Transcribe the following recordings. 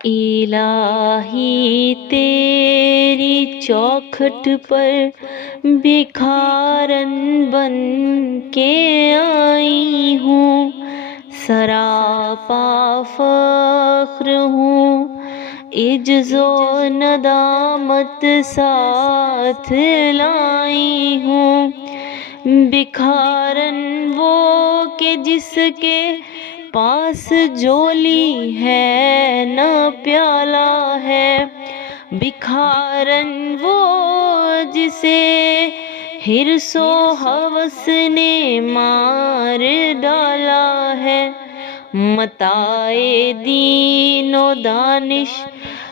الہی تیری چوکھٹ پر بکھارن بن کے آئی ہوں، سراپا فخر ہوں، عجز و ندامت ساتھ لائی ہوں۔ بکھارن وہ کہ جس کے پاس جولی ہے نہ پیالہ ہے، بکھارن وہ جسے حرص و ہوس نے مار ڈالا ہے۔ متاع دین و دانش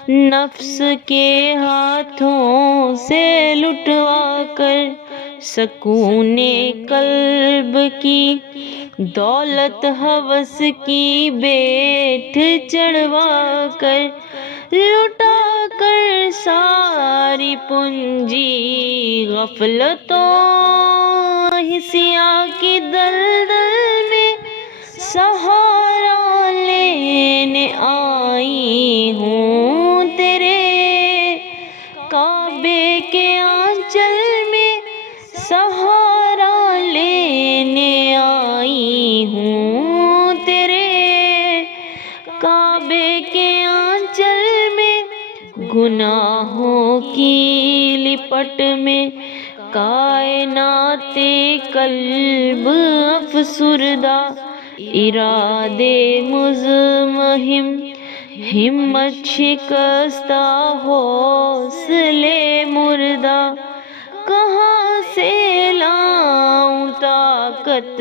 نفس کے ہاتھوں سے لٹوا کر، سکون قلب کی دولت ہوس کی بھیٹ چڑھوا کر، لٹا کر ساری پونجی غفلتوں حسیاں کی دلدل میں سہارا لینے آئی ہوں، تیرے کعبے کے آنچل میں سہارا لینے آئی ہوں، تیرے کعبے کے آنچل میں۔ گناہوں کی لپٹ میں کائنات قلب افسردہ، ارادے مزمحم، ہمت شکستہ، حوصلے مردہ، کہاں سے لاؤں طاقت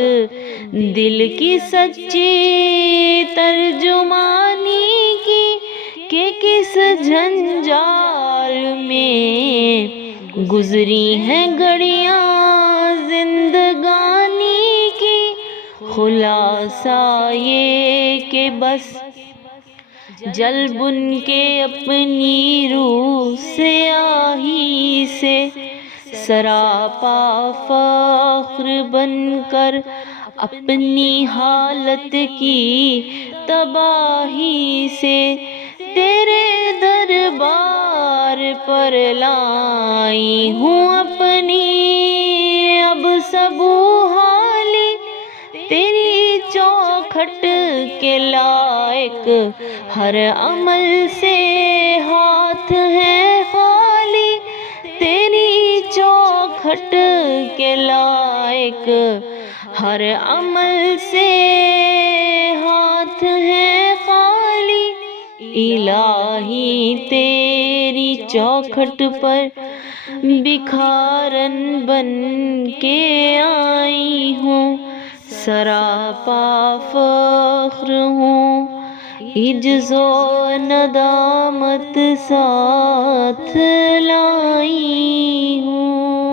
دل کی سچی ترجمانی کی، کہ کس جھنجال میں گزری ہیں گھڑیاں زندگانی کی۔ خلاصہ یہ کہ بس جل بن کے اپنی روح سیاہی سے، سراپا فخر بن کر اپنی حالت کی تباہی سے، تیرے دربار پر لائی ہوں اپنی اب سبو حالی، تیری چوکھٹ کے لائق ہر عمل سے ہاتھ ہے خالی، تیری چوکھٹ کے لائق ہر عمل سے ہاتھ ہے خالی۔ الہی تیری چوکھٹ پر بکھارن بن کے آئی ہوں، سراپا فخر ہوں، عجز و ندامت ساتھ لائی ہوں۔